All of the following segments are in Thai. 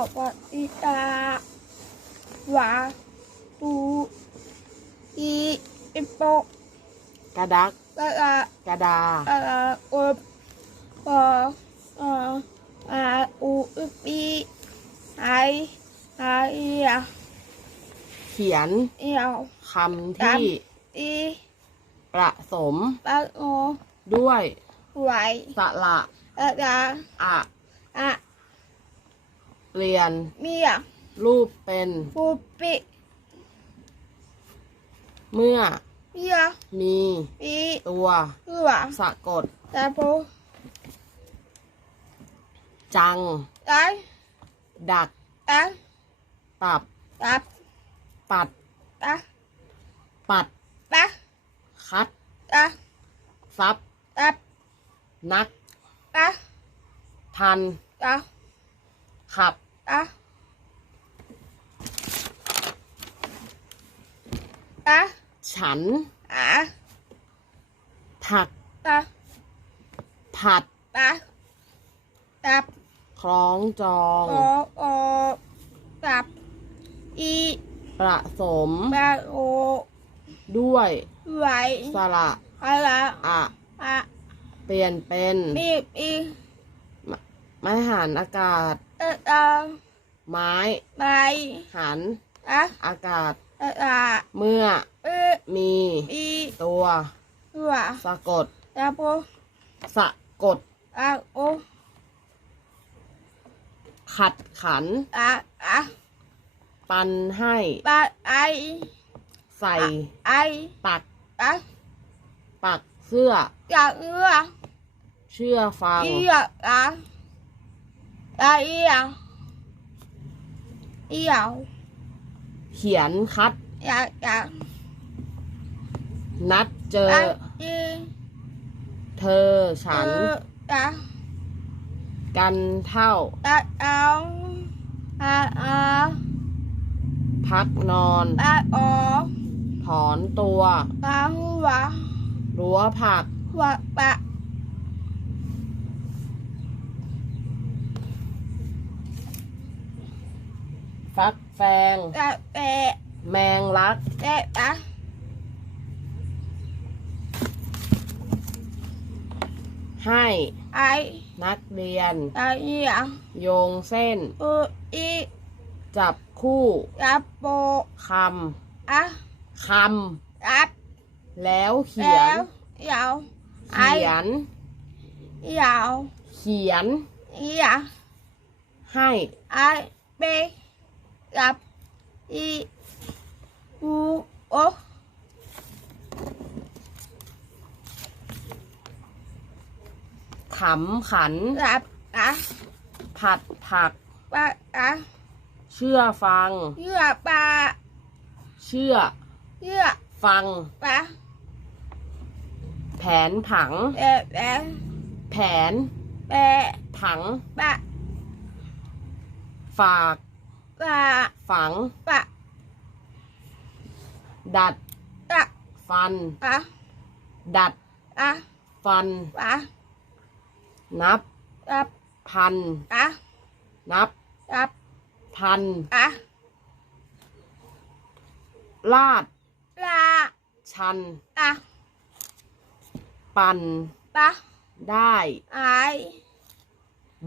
วัสดีตาหวาตูอีอิโปกระดักกระลากระดากะลาอบปอเอออาอูอุปีไอไอเอียเขียนเอียวคำที่อีประสมปะโอด้วยไหวสระกะลาอะอะ เปลี่ยนเมียรูปเป็น ปูปิเมื่อเมียมีปีตัวหัวสะกด ตาโปจังไอดัก ตาตับ ตับปัด ตาปัด ตาคัด ตาซับ ตับนัก ตาทัน ตาขับ ตาตาฉันอาถักตาผัดตาตับคล้องจองโอโอตับอีประสมบาโอด้วยไหวสระอะไรอะอะเปลี่ยนเป็นมีปีไม้หันอากาศ เออตาไม้ใบหัน อะอากาศ เอออะเมื่อ เออมีปีตัวหัวสะกดตาโปสะกดอาโอขัดขัน อะอะปันให้บาไอใส่ไอปักอะปักเสื้ออยากเอื้อเชื่อฟังอีอยากอะ อะอีอะอีอยากเขียนคัด อยากอยากนัดเจออะอีเธอฉัน เอออะกันเท่าอะเอาอะอาพักนอนอะออถอนตัวปาหัวรั้วผักหัวปะ ฟักแฟงกะแปะแมงลักแปะอะให้ไอนักเรียนอะอีอะโยงเส้นอูอีจับคู่อะโปคอะำคอัดำแล้วเขีแล้ยน วยาวไอเขียน ยาวเขียนอีอะให้ไอเบ กับอีอูโอขำขันกับอะผัดผัก ปะอะเชื่อฟัง เยื่อปลาเชื่อเยื่อฟัง ปลาแผนผัง แปะแปะแผนแปะผัง ปะฝาก ปลาฝัง ปะดัด ตะฟัน ปะดัดอะฟัน ปะนับกับพันอะนับกับพันอะลาด ลาชัน ตะปั่นปะได้ ไอ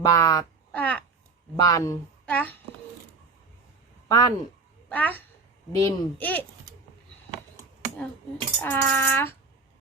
บาก ปะบันปะ ปั้นปะดินอีอ่า